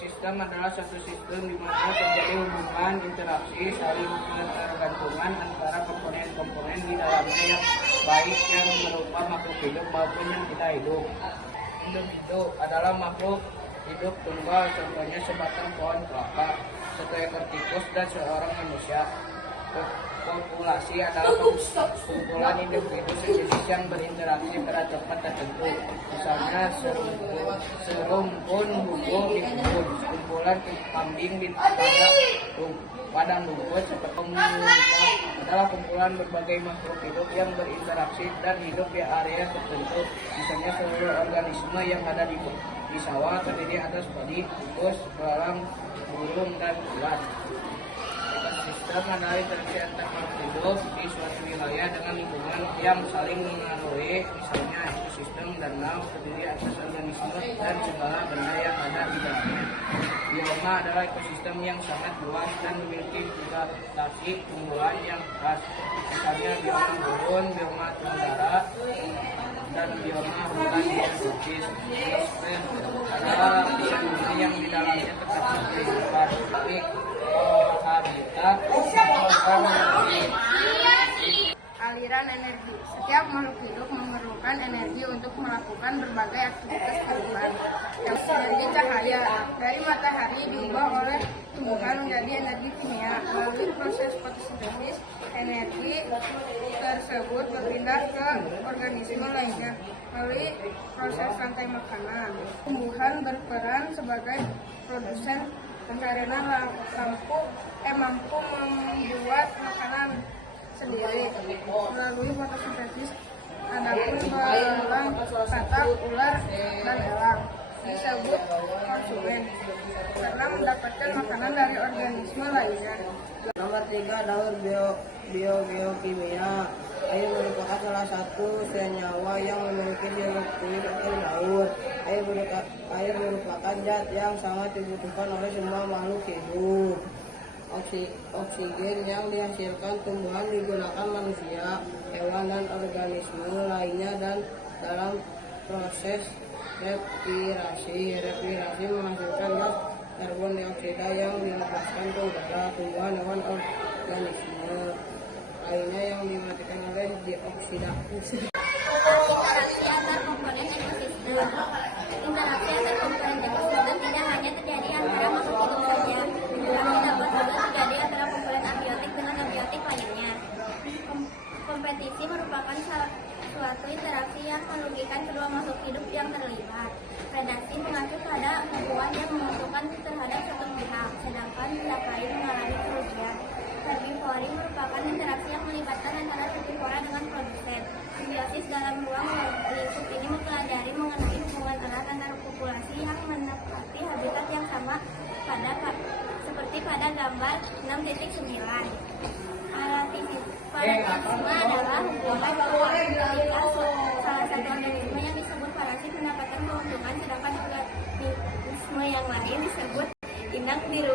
Ekosistem adalah suatu sistem di mana terjadi hubungan interaksi saling ketergantungan antara komponen-komponen di dalamnya yang baik yang berupa makhluk hidup maupun yang tidak hidup. Individu adalah makhluk hidup tunggal, contohnya sebatang pohon kelapa, satu ekor tikus, dan seorang manusia. Populasi adalah kumpulan individu sejenis yang berinteraksi pada tempat tertentu, misalnya serumpun buku di kebun, kumpulan kambing di padang rumput. Seperti komunitas adalah kumpulan berbagai makhluk hidup yang berinteraksi dan hidup di area tertentu, misalnya seluruh organisme yang ada di sawah terdiri atas padi, tikus, belalang, burung, dan ulat. Ekosistem adalah interaksi antar makhluk hidup di suatu wilayah dengan lingkungan yang saling mengaruhi, misalnya ekosistem danau terdiri atas organisme dan segala benda yang ada di dalamnya. Bioma adalah ekosistem yang sangat luas dan memiliki vegetasi tumbuhan yang khas, misalnya bioma gurun, bioma tundra, dan bioma hutan yang tropis. Adalah lapisan bumi yang di dalamnya terdapat kehidupan. Habitat aliran energi. Setiap makhluk hidup memerlukan energi untuk melakukan berbagai aktivitas kehidupan. Energi cahaya dari matahari diubah oleh tumbuhan menjadi energi kimia. Melalui proses fotosintesis, energi tersebut berpindah ke organisme lainnya. Melalui proses rantai makanan, tumbuhan berperan sebagai produsen karena mampu membuat makanan sendiri. Melalui fotosintesis, adapun belalang, katak, ular, dan elang disebut konsumen karena mendapatkan makanan dari organisme lainnya. Nomor 3, daur biokimia. Air merupakan salah satu senyawa yang memiliki biologi daur. Air merupakan zat yang sangat dibutuhkan oleh semua makhluk hidup. Oksigen yang dihasilkan tumbuhan digunakan manusia, hewan, dan organisme lainnya dan dalam proses respirasi menghasilkan gas karbon dioksida yang dilepaskan ke udara. Tumbuhan, hewan, organisme lainnya yang dimatikan oleh dioksida. Interaksi antar komponen ekosistem. Interaksi antar komponen ekosistem tidak hanya terjadi antara makhluk hidup saja, namun dapat juga terjadi antara komponen abiotik dengan abiotik lainnya. Kompetisi merupakan suatu interaksi yang merugikan kedua makhluk hidup yang terlibat. Predasi mengacu pada hubungan yang menguntungkan terhadap satu pihak, sedangkan pihak lain mengalami kerugian. Herbivori merupakan interaksi yang melibatkan antara herbivora dengan produsen. Simbiosis dalam ruang lingkup ini mempelajari mengenai hubungan erat antara populasi yang menempati habitat yang sama seperti pada gambar 6.9. Parasitisme adalah hubungan ketika salah satu organisme yang disebut parasit mendapatkan keuntungan, sedangkan organisme yang lain disebut inang biru.